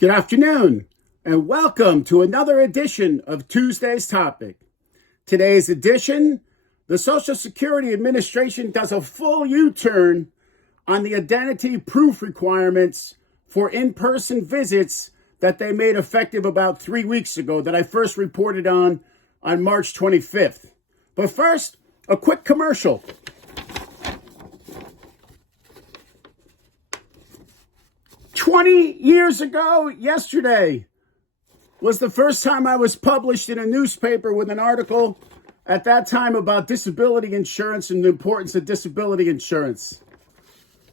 Good afternoon, and welcome to another edition of Tuesday's Topic. Today's edition, the Social Security Administration does a full U-turn on the identity proof requirements for in-person visits that they made effective about 3 weeks ago that I first reported on March 25th. But first, a quick commercial. 20 years ago, yesterday, was the first time I was published in a newspaper with an article at that time about disability insurance and the importance of disability insurance.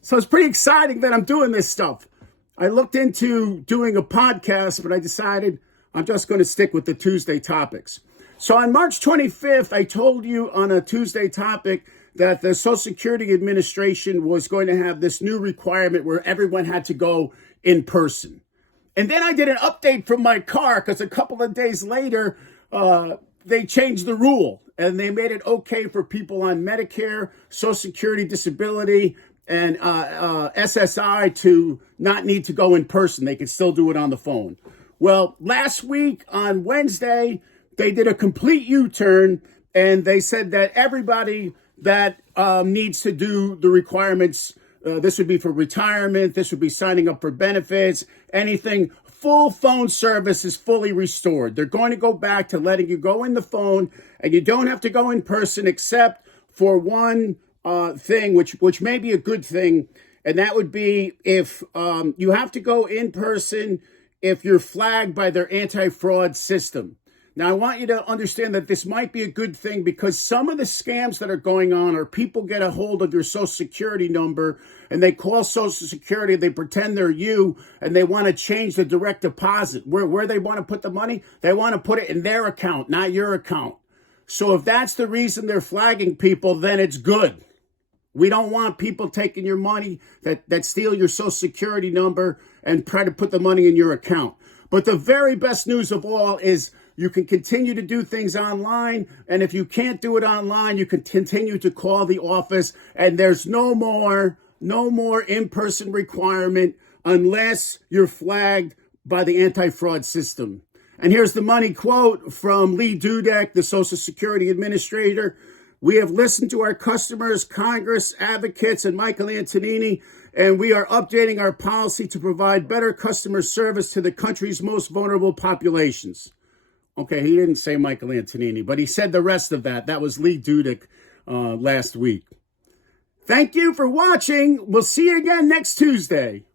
So it's pretty exciting that I'm doing this stuff. I looked into doing a podcast, but I decided I'm just going to stick with the Tuesday topics. So on March 25th, I told you on a Tuesday topic that the Social Security Administration was going to have this new requirement where everyone had to go in person. And then I did an update from my car because a couple of days later, they changed the rule and they made it okay for people on Medicare, Social Security, disability, and SSI to not need to go in person. They could still do it on the phone. Well, last week on Wednesday, they did a complete U-turn and they said that everybody that needs to do the requirements, this would be for retirement, this would be signing up for benefits, anything, full phone service is fully restored. They're going to go back to letting you go in the phone and you don't have to go in person except for one thing, which may be a good thing, and that would be if you have to go in person if you're flagged by their anti-fraud system. Now, I want you to understand that this might be a good thing because some of the scams that are going on are people get a hold of your Social Security number and they call Social Security, they pretend they're you, and they want to change the direct deposit. Where they want to put the money, they want to put it in their account, not your account. So if that's the reason they're flagging people, then it's good. We don't want people taking your money that steal your Social Security number and try to put the money in your account. But the very best news of all is you can continue to do things online. And if you can't do it online, you can continue to call the office. And there's no more in-person requirement unless you're flagged by the anti-fraud system. And here's the money quote from Lee Dudek, the Social Security Administrator. We have listened to our customers, Congress, advocates, and Michael Antonini, and we are updating our policy to provide better customer service to the country's most vulnerable populations. Okay, he didn't say Michael Antonini, but he said the rest of that. That was Lee Dudek last week. Thank you for watching. We'll see you again next Tuesday.